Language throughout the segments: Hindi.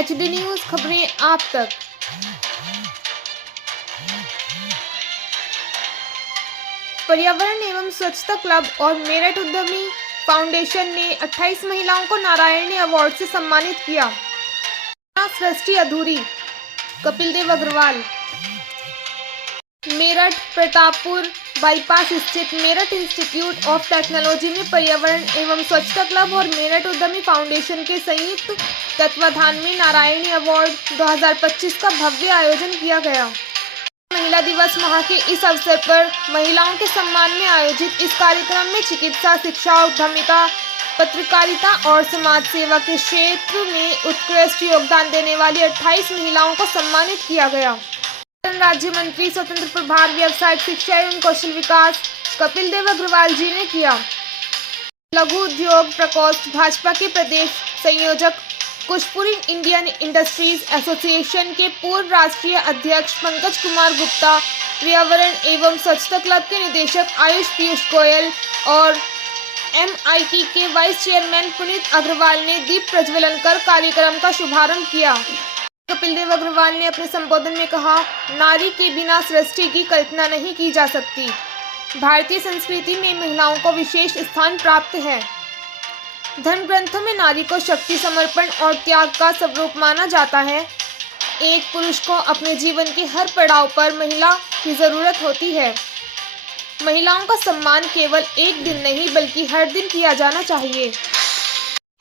HD न्यूज़ खबरें आप तक। पर्यावरण एवं स्वच्छता क्लब और मेरठ उद्यमी फाउंडेशन ने 28 महिलाओं को नारायणी अवार्ड से सम्मानित किया। सृष्टि अधूरी। कपिल देव अग्रवाल। मेरठ प्रतापपुर बाईपास स्थित मेरठ इंस्टीट्यूट ऑफ टेक्नोलॉजी में पर्यावरण एवं स्वच्छता क्लब और मेरठ उद्यमी फाउंडेशन के संयुक्त तत्वाधान में नारायणी अवार्ड 2025 का भव्य आयोजन किया गया। महिला दिवस माह के इस अवसर पर महिलाओं के सम्मान में आयोजित इस कार्यक्रम में चिकित्सा, शिक्षा, उद्यमिता, पत्रकारिता और समाज सेवा के क्षेत्र में उत्कृष्ट योगदान देने वाली 28 महिलाओं को सम्मानित किया गया। राज्य मंत्री स्वतंत्र प्रभार व्यवसायिक शिक्षा एवं कौशल विकास कपिल देव अग्रवाल जी ने किया। लघु उद्योग प्रकोष्ठ भाजपा के प्रदेश संयोजक कुशपुरी इंडियन इंडस्ट्रीज एसोसिएशन के पूर्व राष्ट्रीय अध्यक्ष पंकज कुमार गुप्ता, पर्यावरण एवं स्वच्छता क्लब के निदेशक आयुष पीयूष गोयल और MIT के वाइस चेयरमैन पुनीत अग्रवाल ने दीप प्रज्वलन कर कार्यक्रम का शुभारंभ किया। कपिल देव अग्रवाल ने अपने संबोधन में कहा, नारी के बिना सृष्टि की कल्पना नहीं की जा सकती। भारतीय संस्कृति में महिलाओं को विशेष स्थान प्राप्त है। धर्म ग्रंथों में नारी को शक्ति, समर्पण और त्याग का स्वरूप माना जाता है। एक पुरुष को अपने जीवन के हर पड़ाव पर महिला की जरूरत होती है। महिलाओं का सम्मान केवल एक दिन नहीं बल्कि हर दिन किया जाना चाहिए।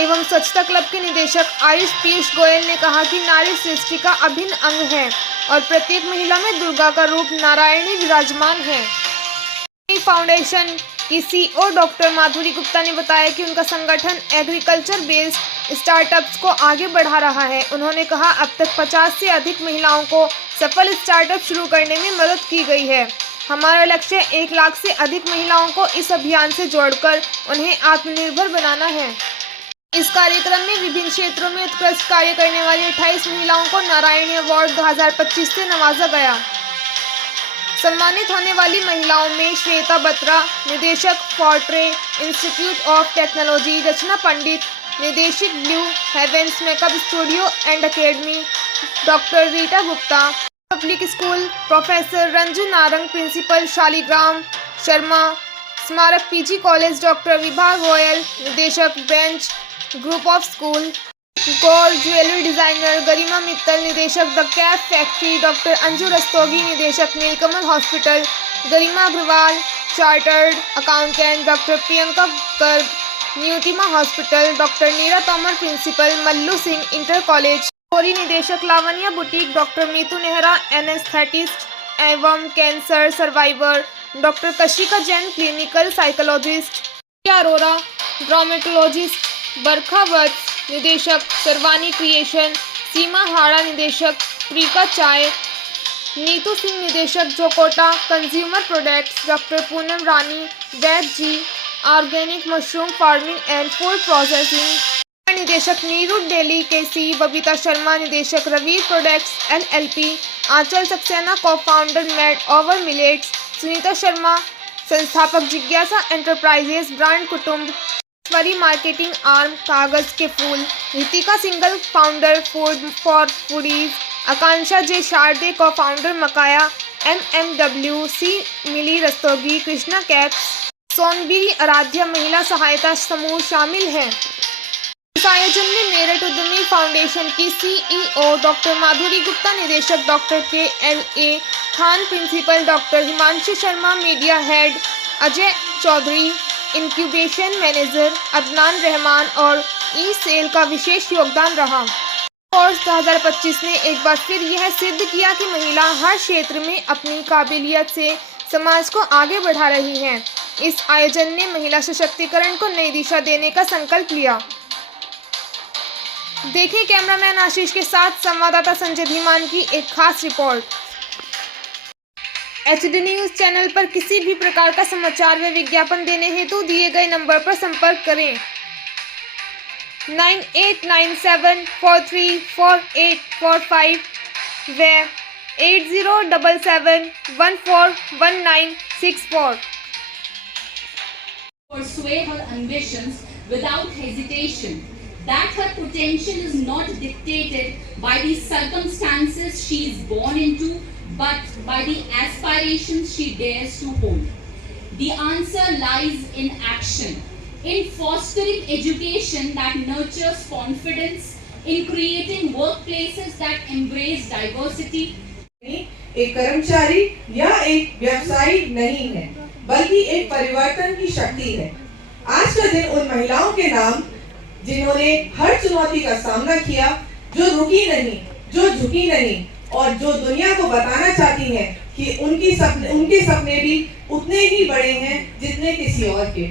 एवं स्वच्छता क्लब के निदेशक आयुष पीयूष गोयल ने कहा कि नारी सृष्टि का अभिन्न अंग है और प्रत्येक महिला में दुर्गा का रूप नारायणी विराजमान है। फाउंडेशन की CEO डॉक्टर माधुरी गुप्ता ने बताया कि उनका संगठन एग्रीकल्चर बेस्ड स्टार्टअप्स को आगे बढ़ा रहा है। उन्होंने कहा, अब तक 50 से अधिक महिलाओं को सफल स्टार्टअप शुरू करने में मदद की गई है। हमारा लक्ष्य 1 लाख से अधिक महिलाओं को इस अभियान से जोड़कर उन्हें आत्मनिर्भर बनाना है। इस कार्यक्रम में विभिन्न क्षेत्रों में उत्कृष्ट कार्य करने वाली 28 महिलाओं को नारायणी अवार्ड 2025 से नवाजा गया। सम्मानित होने वाली महिलाओं में श्वेता बत्रा, निदेशक फोर्ट्रे institute of technology, Rachna Pandit, निदेशक blue heavens makeup studio and academy, doctor Rita Gupta, public school, professor Ranju Narang, principal Shaligram Sharma, Smarak PG college, doctor Vibha Goyal, निदेशक bench group of school, gold jewellery designer Garima Mittal, निदेशक the cafe factory, doctor Anju Rastogi, निदेशक Neelkamal hospital, Garima Agarwal, chartered accountant, doctor Priyanka Garg, न्यूटिमा hospital, doctor Neera Tomar, principal Mallu Singh inter college, कोरी निदेशक Lavanya boutique, doctor Meetu Nehra anaesthetist एवं cancer survivor, doctor Kashika Jain clinical psychologist, Arora dramatologist, Barkha Vats, निदेशक सर्वानी क्रिएशन, सीमा हाड़ा, निदेशक प्रीका चाय, नीतू सिंह, निदेशक जोकोटा consumer products, doctor Poonam Rani, Vaid ji organic mushroom farming and food processing, निदेशक नीरू डेली KC, बबीता शर्मा, निदेशक Raveer products LLP, Anchal Saxena co founder made over millets, Sunita Sharma संस्थापक जिज्ञासा एंटरप्राइजेस ब्रांड कुटुंब, स्वरी marketing arm Kaagaz Ke Phool, Ritika Singal founder food for foodies, Akanksha J Sharde co founder मकाया MMWC मिली रस्तोगी, कृष्णा कैप्स, सोनबीरी आराध्या महिला सहायता समूह शामिल हैं। इस आयोजन में मेरठ उद्यमी फाउंडेशन की CEO डॉक्टर माधुरी गुप्ता, निदेशक doctor KLA Khan, principal doctor Himanshu Sharma, media head Ajay Chaudhary, incubation manager Adnan Rahman और सेल का विशेष योगदान रहा। कोर्स 2025 ने एक बार फिर यह सिद्ध किया कि महिला हर क्षेत्र में अपनी काबिलियत से समाज को आगे बढ़ा रही हैं। इस आयोजन ने महिला सशक्तिकरण को नई दिशा देने का संकल्प लिया। देखें कैमरामैन आशीष के साथ संवाददाता संजय धीमान की एक खास रिपोर्ट। HD न्यूज़ चैनल पर किसी भी प्रकार का समाचार व विज्ञापन देने हेतु दिए गए नंबर पर संपर्क करें 9897434845 व 8077141964। Pursue her ambitions without hesitation. that her potential is not dictated by the circumstances she is born into, but by the aspirations she dares to hold. The answer lies in action, in fostering education that nurtures confidence, in creating workplaces that embrace diversity. एक कर्मचारी या एक व्यवसायी नहीं है, बल्कि एक परिवर्तन की शक्ति है। आज का दिन उन महिलाओं के नाम जिन्होंने हर चुनौती का सामना किया, जो रुकी नहीं, जो झुकी नहीं और जो दुनिया को बताना चाहती हैं कि उनके सपने भी उतने ही बड़े हैं जितने किसी और के।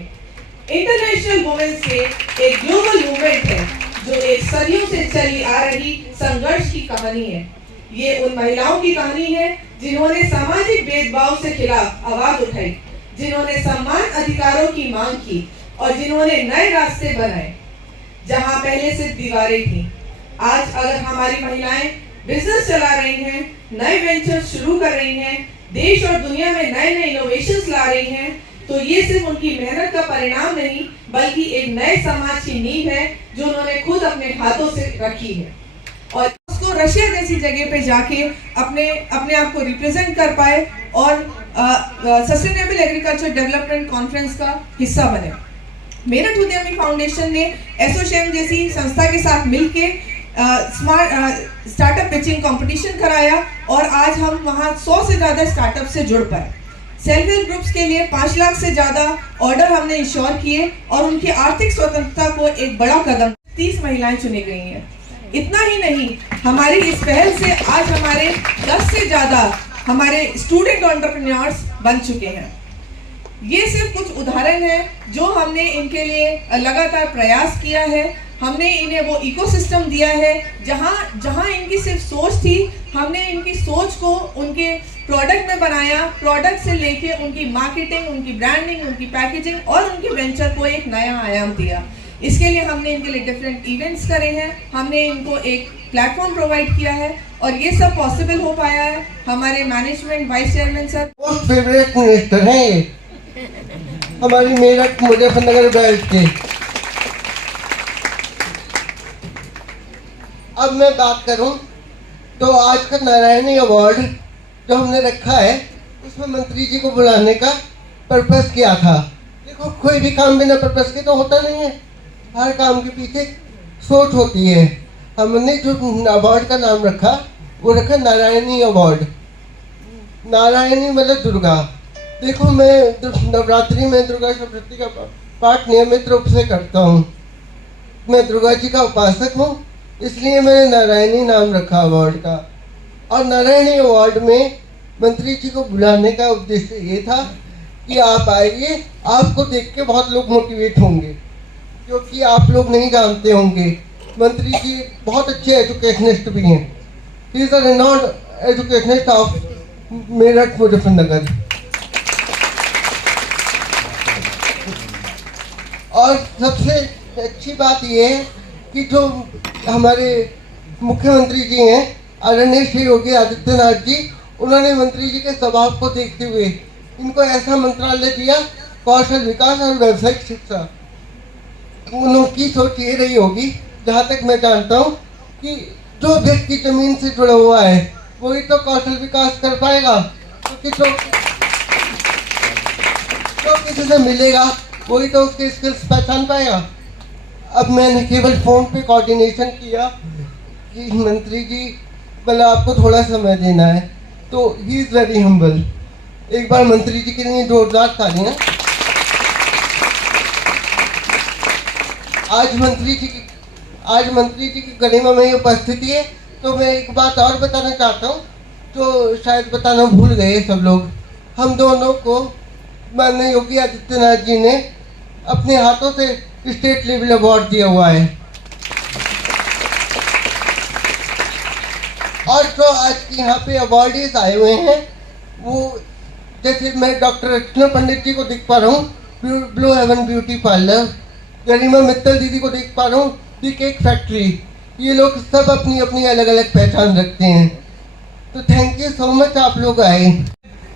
इंटरनेशनल वुमेन्स डे एक ग्लोबल मूवमेंट है जो एक सदियों से चली आ रही संघर्ष की कहानी है। ये उन महिलाओं की कहानी है जिन्होंने सामाजिक भेदभाव से खिलाफ आवाज उठाई, जिन्होंने समान अधिकारों की मांग की और जिन्होंने नए रास्ते बनाए जहां पहले सिर्फ दीवारें थीं। आज अगर हमारी महिलाएं बिजनेस चला रही हैं, नए वेंचर्स शुरू कर रही हैं, देश और दुनिया में नए नए इनोवेशंस ला रही हैं, तो ये सिर्फ उनकी मेहनत का परिणाम नहीं, बल्कि एक नए समाज की नींव है जो उन्होंने खुद अपने हाथों से रखी है और उसको रशिया जैसी जगह पे जाके अपने आप को रिप्रेजेंट कर पाए और सस्टेनेबल एग्रीकल्चर डेवलपमेंट कॉन्फ्रेंस का हिस्सा बने। मेरठ उद्यमी फाउंडेशन ने एसोचैम जैसी संस्था के साथ मिलके स्मार्ट स्टार्टअप पिचिंग कंपटीशन कराया और आज हम वहाँ 100 से ज़्यादा स्टार्टअप से जुड़ पाए। सेल्फ हेल्प ग्रुप्स के लिए 5 लाख से ज़्यादा ऑर्डर हमने इंश्योर किए और उनकी आर्थिक स्वतंत्रता को एक बड़ा कदम 30 महिलाएं चुनी गई हैं। इतना ही नहीं, हमारी इस पहल से आज हमारे 10 से ज़्यादा हमारे स्टूडेंट एंटरप्रेन्योर्स बन चुके हैं। ये सिर्फ कुछ उदाहरण हैं जो हमने इनके लिए लगातार प्रयास किया है। हमने इन्हें वो इकोसिस्टम दिया है जहां इनकी सिर्फ सोच थी, हमने इनकी सोच को उनके प्रोडक्ट में बनाया। प्रोडक्ट से लेके उनकी मार्केटिंग, उनकी ब्रांडिंग, उनकी पैकेजिंग और उनके वेंचर को एक नया आयाम दिया। इसके लिए हमने इनके लिए डिफरेंट इवेंट्स करे हैं, हमने इनको एक प्लेटफॉर्म प्रोवाइड किया है और ये सब पॉसिबल हो पाया है हमारे management vice chairman sir. Most favourite minister हैं ये हमारी मेरठ मुजफ्फरनगर बेल्ट के। अब मैं बात करूं तो आज का नारायणी अवार्ड जो हमने रखा है उसमें मंत्री जी को बुलाने का पर्पस क्या था। देखो, कोई भी काम बिना पर्पस के तो होता नहीं है, हर काम के पीछे सोच होती है। हमने जो अवार्ड का नाम रखा वो रखा नारायणी अवार्ड। नारायणी मतलब दुर्गा। देखो, मैं नवरात्रि में दुर्गा सप्तशती का पाठ नियमित रूप से करता हूँ। मैं दुर्गा जी का उपासक हूँ, इसलिए मैंने नारायणी नाम रखा अवार्ड का। और नारायणी अवार्ड में मंत्री जी को बुलाने का उद्देश्य ये था कि आप आइए, आपको देख के बहुत लोग मोटिवेट होंगे, क्योंकि आप लोग नहीं जानते होंगे मंत्री जी बहुत अच्छे एजुकेशनिस्ट भी हैं। He is a renowned educationist of Meerut Muzaffarnagar. और सबसे अच्छी बात यह है कि जो हमारे मुख्यमंत्री जी हैं आदरणीय श्री योगी आदित्यनाथ जी, उन्होंने मंत्री जी के स्वभाव को देखते हुए इनको ऐसा मंत्रालय दिया, कौशल विकास और व्यावसायिक शिक्षा। उनकी सोच ये रही होगी, जहाँ तक मैं जानता हूँ, कि जो व्यक्ति जमीन से जुड़ा हुआ है वही तो कौशल विकास कर पाएगा, क्योंकि जो किसी से मिलेगा वही तो उसके स्किल्स पहचान पाएगा। अब मैंने केवल फ़ोन पे कोऑर्डिनेशन किया कि मंत्री जी मतलब आपको थोड़ा समय देना है, तो ही इज़ वेरी हम्बल। एक बार मंत्री जी के लिए जोरदार तालियां। आज मंत्री जी की गरिमा में उपस्थिति है, तो मैं एक बात और बताना चाहता हूँ जो शायद बताना भूल गए सब लोग। हम दोनों को माननीय योगी आदित्यनाथ जी ने अपने हाथों से स्टेट लेवल अवार्ड दिया हुआ है। और जो आज यहाँ पे अवार्डीज आए हुए हैं, वो जैसे मैं डॉक्टर रचना पंडित जी को देख पा रहा हूँ, ब्लू हेवन ब्यूटी पार्लर, गरिमा मित्तल दीदी को देख पा रहा हूँ, दी केक फैक्ट्री। ये लोग सब अपनी अपनी अलग अलग पहचान रखते हैं। तो थैंक यू सो मच, आप लोग आए।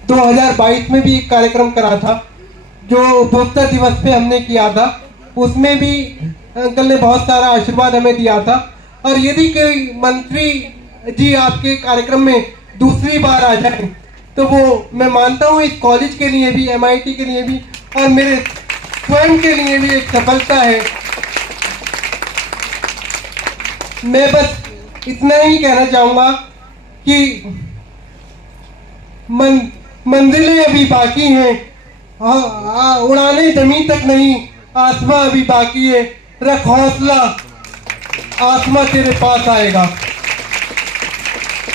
2022 में भी एक कार्यक्रम करा था जो उपभोक्ता दिवस पे हमने किया था। उसमें भी अंकल ने बहुत सारा आशीर्वाद हमें दिया था। और यदि कोई मंत्री जी आपके कार्यक्रम में दूसरी बार आ जाए तो वो मैं मानता हूँ इस कॉलेज के लिए भी, MIT के लिए भी और मेरे स्वयं के लिए भी एक सफलता है। मैं बस इतना ही कहना चाहूँगा कि मंजिलें अभी बाकी हैं, उड़ाने जमीन तक नहीं, आसमां अभी बाकी है। रख हौसला, आसमां तेरे पास आएगा।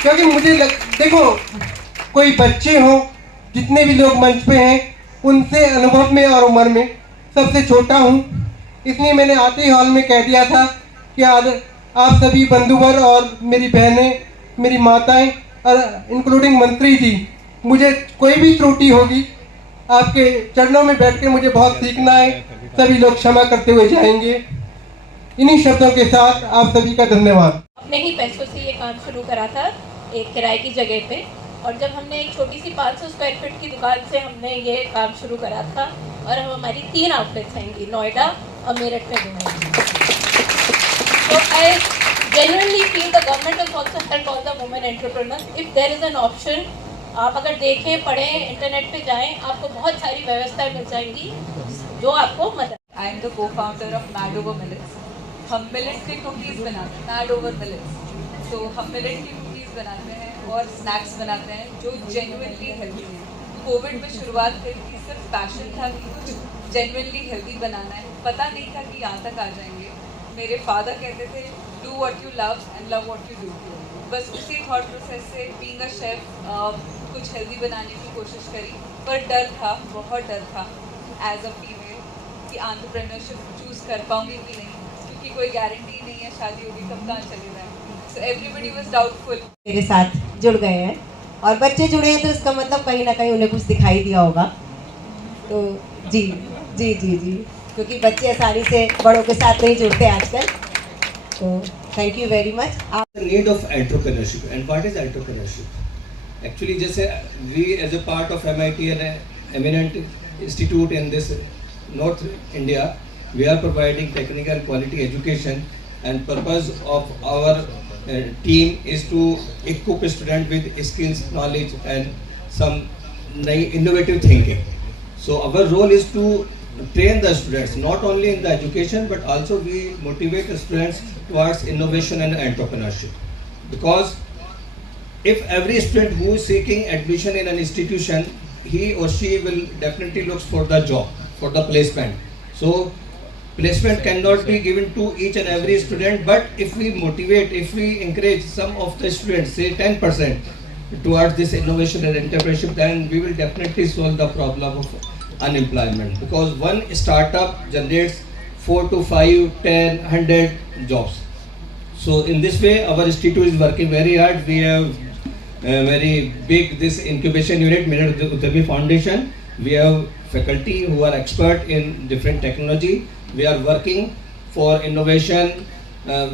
क्योंकि मुझे देखो, कोई बच्चे हो, जितने भी लोग मंच पे हैं, उनसे अनुभव में और उम्र में सबसे छोटा हूँ, इसलिए मैंने आते ही हॉल में कह दिया था कि आप सभी बंधुवर और मेरी बहनें, मेरी माताएं और इंक्लूडिंग मंत्री जी, मुझे कोई भी त्रुटि होगी, आपके चरणों में बैठ के मुझे बहुत सीखना है, सभी लोग क्षमा करते हुए जाएंगे। इन्हीं शब्दों के साथ आप सभी का धन्यवाद। अपने ही पैसों से ये काम शुरू करा था एक किराए की जगह पे, और जब हमने एक छोटी सी 500 स्क्वायर फीट की दुकान से हमने ये काम शुरू करा था, और हम हमारी 3 आउटलेट्स हैं, नोएडा और मेरठ में 2 हैं। So I genuinely feel the government has also helped all the women entrepreneurs. If there is an option, आप अगर देखें, पढ़ें, इंटरनेट पे जाएं, आपको बहुत सारी व्यवस्थाएं मिल जाएंगी जो आपको मदद। I am the co-founder of Mad Over Millets. हम मिलेट के कुकीज़ बनाते हैं, Mad Over Millets. तो हम मिलेट की कुकीज़ बनाते हैं और स्नैक्स बनाते हैं जो जेन्युइनली हेल्दी हैं। कोविड में शुरुआत करी थी, सिर्फ पैशन था कि कुछ जेन्युइनली हेल्दी बनाना है, पता नहीं था कि यहाँ तक आ जाएंगे। मेरे फादर कहते थे do what you love and love what you do. बस उसी थॉट प्रोसेस से बीइंग अ शेफ कुछ हेल्दी बनाने की कोशिश करी, पर डर था, बहुत डर था एज अ फीमेल कि एंटरप्रेन्योरशिप चूज़ कर पाऊँगी कि नहीं, क्योंकि कोई गारंटी नहीं है शादी होगी कब कहाँ चले जाए। So everybody was doubtful. मेरे साथ जुड़ गए हैं और बच्चे जुड़े हैं तो इसका मतलब कहीं ना कहीं उन्हें कुछ दिखाई दिया होगा। तो जी जी जी जी, क्योंकि बच्चे आसानी से बड़ों के साथ नहीं जुड़ते आजकल। तो thank you very much. Need of entrepreneurship and what is entrepreneurship actually, जैसे we as a part of MIT an eminent institute in this north India, we are providing technical quality education, and purpose of our team is to equip student with skills, knowledge and some innovative thinking. So our role is to train the students not only in the education but also we motivate the students towards innovation and entrepreneurship, because if every student who is seeking admission in an institution, he or she will definitely look for the job, for the placement. So placement cannot be given to each and every student, but if we motivate, if we encourage some of the students, say 10% towards this innovation and entrepreneurship, then we will definitely solve the problem of unemployment, because one startup generates 4 to 5, 10, 100 jobs. So in this way our institute is working very hard. We have very big this incubation unit, Meerut Udyami Foundation. We have faculty who are expert in different technology. We are working for innovation.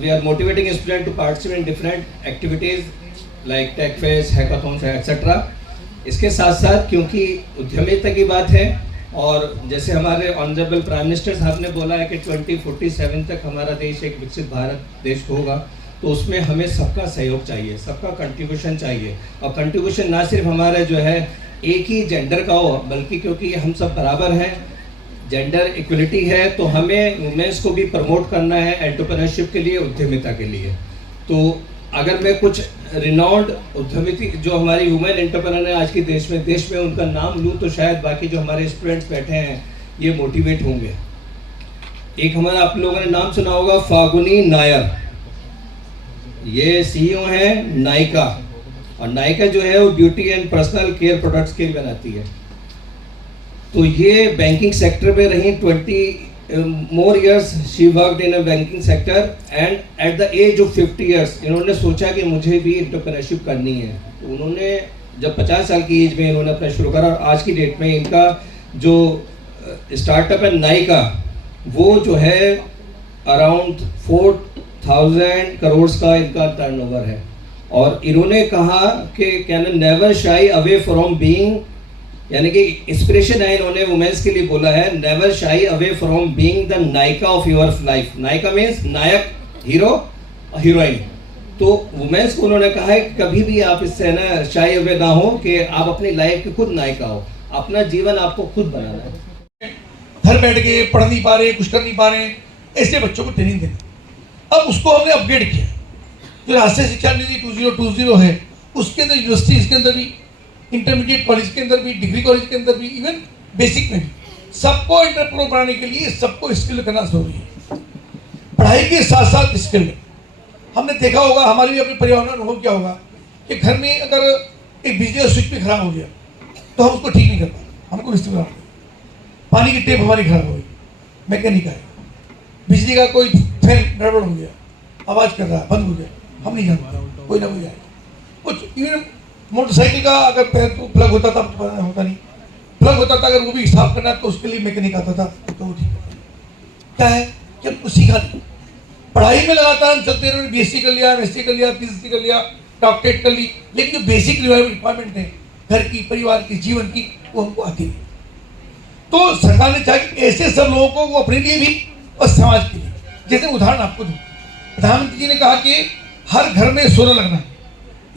We are motivating students to participate in different activities like tech fairs, hackathons, etc. इसके साथ साथ क्योंकि उद्यमिता की बात है, और जैसे हमारे ऑनरेबल प्राइम मिनिस्टर साहब ने बोला है कि 2047 तक हमारा देश एक विकसित भारत देश होगा, तो उसमें हमें सबका सहयोग चाहिए, सबका कंट्रीब्यूशन चाहिए। और कंट्रीब्यूशन ना सिर्फ हमारा जो है एक ही जेंडर का हो, बल्कि क्योंकि हम सब बराबर हैं, जेंडर इक्वलिटी है, तो हमें वुमेन्स को भी प्रमोट करना है एंटरप्रेन्योरशिप के लिए, उद्यमिता के लिए। तो अगर मैं कुछ रिनाउंड उद्यमिता जो हमारी वुमेन एंटरप्रेन्योर है आज के देश में उनका नाम लूँ तो शायद बाकी जो हमारे स्टूडेंट्स बैठे हैं ये मोटिवेट होंगे। एक हमारा आप लोगों ने नाम सुना होगा, फागुनी नायर, ये CEO हैं नायका, और नायका जो है वो beauty and personal care products के लिए बनाती है। तो ये बैंकिंग सेक्टर में रही 20 more years she worked in a banking sector, and at the age of 50 years इन्होंने सोचा कि मुझे भी एंटरप्रेन्योरशिप करनी है। तो उन्होंने जब 50 साल की एज में इन्होंने अपना शुरू करा, और आज की डेट में इनका जो स्टार्टअप है नायका, वो जो है अराउंड 4,000 करोड़ का इनका टर्नओवर है। और इन्होंने कहा कि can never shy away from being यानी कि इंस्पिरेशन है, इन्होंने वुमेन्स के लिए बोला है, never shy away from being the नायिका ऑफ योर लाइफ। नायिका मीन्स नायक, हीरो, हीरोइन। तो वुमेन्स को उन्होंने कहा है कि कभी भी आप इससे ना शाई अवे ना हो कि आप अपनी लाइफ की खुद नायिका हो, अपना जीवन आपको खुद बनाना है। घर बैठ के पढ़ नहीं पा रहे, कुछ कर नहीं पा रहे, ऐसे बच्चों को ट्रेनिंग देनी। अब उसको हमने अपग्रेड किया, जो राष्ट्रीय शिक्षा नीति 2020 है उसके अंदर यूनिवर्सिटीज के अंदर भी, इंटरमीडिएट कॉलेज के अंदर भी, डिग्री कॉलेज के अंदर भी, इवन बेसिक में भी सबको एंटरप्रेन्योर बनाने के लिए सबको स्किल करना जरूरी है। पढ़ाई के साथ साथ स्किल। हमने देखा होगा, हमारे भी अपने परिवार में अनुभव क्या होगा कि घर में अगर एक बिजली का स्विच भी खराब हो गया तो हम उसको ठीक नहीं कर पाए, हमको रिश्ते में पानी की टेप हमारी खराब हो गई, मैकेनिक आए, बिजली का कोई फैन गड़बड़ हो गया, आवाज़ कर रहा है, बंद हो गया, हम नहीं जानते, कोई ना कोई आए। कुछ इवन मोटरसाइकिल का अगर पैर तो प्लग होता था, होता नहीं, प्लग होता था, अगर वो भी साफ करना तो उसके लिए मैकेनिक आता था, तो वो ठीक क्या है कि हमको सीखा नहीं। पढ़ाई में लगातार हम चलते रहे, BSc कर लिया, MSc कर लिया, PhD कर लिया, डॉक्टरेट कर ली, लेकिन जो बेसिक रिक्वायरमेंट है घर की, परिवार की, जीवन की, वो हमको आती नहीं। तो सरकार ने चाहा कि ऐसे सब लोगों को वो अपने लिए भी और समाज के लिए, जैसे उदाहरण आपको दूं, प्रधानमंत्री जी ने कहा कि हर घर में सोलर लगना है।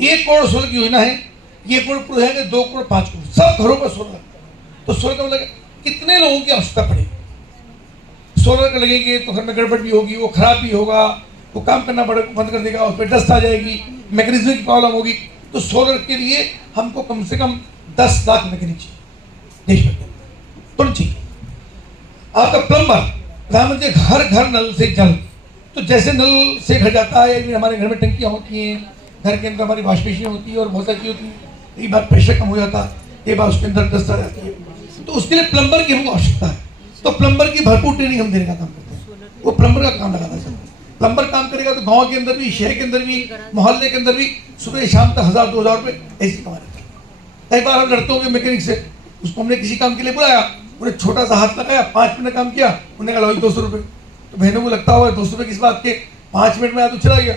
1 करोड़ सोलर की योजना है, 1 करोड़ पूरे है, 2 करोड़ 5 करोड़ सब घरों पर सोलर लगना। तो सोलर का मतलब कितने लोगों की आवश्यकता पड़ेगी? सोलर का लगेंगे तो घर में गड़बड़ भी होगी, वो खराब भी होगा, वो काम करना बंद कर देगा, उस पर डस्ट आ जाएगी, मैकेनिज्म की प्रॉब्लम होगी। तो सोलर के लिए हमको कम से कम 10 लाख मैकेनिक चाहिए देश में, तुरंत चाहिए। आपका प्लम्बर, प्रधानमंत्री घर घर नल से जल, तो जैसे नल से घर जाता है, हमारे घर में टंकियाँ होती हैं, घर के अंदर हमारी वॉश बेसिन होती है और बहुत सारी चीज़ होती है, एक बार प्रेशर कम हो जाता है, एक बार उसके अंदर डस्ट आ जाती है, तो उसके लिए प्लम्बर की हमको आवश्यकता है। तो प्लम्बर की भरपूर ट्रेनिंग हम देने का काम करते हैं, वो प्लम्बर का काम लगाता है। प्लम्बर काम करेगा तो गांव के अंदर भी, शहर के अंदर भी, मोहल्ले के अंदर भी सुबह शाम तक 1000-2000 रुपये ऐसे कमा लेते हैं। कई बार हम लड़ते होंगे मैकेनिक से, उसको हमने किसी काम के लिए बुलाया, उन्हें छोटा सा हाथ लगाया, 5 मिनट काम किया, उन्होंने कहा 200 रुपये। तो बहनों को लगता होगा 200 रुपये किस बात के, 5 मिनट में आया तो चला गया।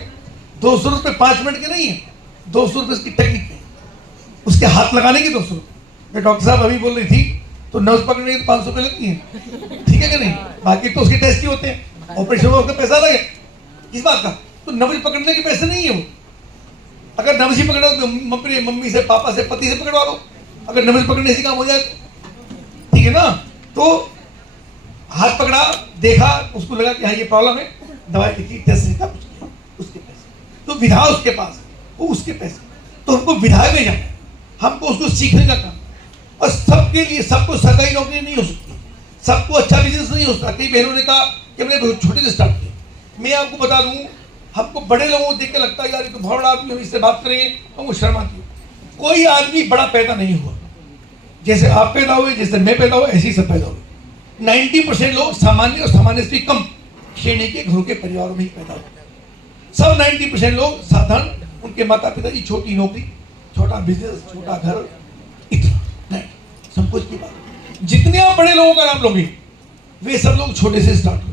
200 रुपये 5 मिनट के नहीं है, 200 रुपये उसकी टेक्निक है, उसके हाथ लगाने की 200 रुपये। मैं डॉक्टर साहब अभी बोल रही थी, तो नर्स पकड़ने की 500 रुपये लगती है, ठीक है कि नहीं? बाकी तो उसके टेस्ट ही होते हैं, ऑपरेशन में उसका पैसा लगे इस बात का। तो नब्ज पकड़ने के पैसे नहीं है वो। अगर नब्ज ही पकड़ो तो मम्मी से, पापा से, पति से पकड़वा दो, अगर नब्ज पकड़ने से काम हो जाए तो, ठीक है ना? तो हाथ पकड़ा, देखा, उसको लगा कि हाँ ये प्रॉब्लम है, दवाई लिखी, टेस्ट लिखा, उसके पैसे। तो विधा उसके पास, वो उसके पैसे। तो हमको विधायक में जाना, हमको उसको सीखने का काम। और सबके लिए, सबको सरकारी नौकरी नहीं हो सकती, सबको अच्छा बिजनेस नहीं हो सकता। कई बहनों ने कहा कि हमने बहुत छोटे से स्टार्ट किया। मैं आपको बता दूं, हमको बड़े लोगों को देख के लगता है यार ये तो बहुत बड़ा आदमी, हम इससे बात करेंगे हमको शर्म आती है। कोई आदमी बड़ा पैदा नहीं हुआ, जैसे आप पैदा हुए, जैसे मैं पैदा हुआ, ऐसे ही सब पैदा हुए। 90% लोग सामान्य और सामान्य से कम श्रेणी के घरों के परिवारों में ही पैदा होते हैं। सब 90% लोग साधारण, उनके माता पिता की छोटी नौकरी, छोटा बिजनेस, छोटा घर, इतना नहीं, संकोच की बात। जितने आप बड़े लोगों का नाम लोगे, वे सब लोग छोटे से स्टार्ट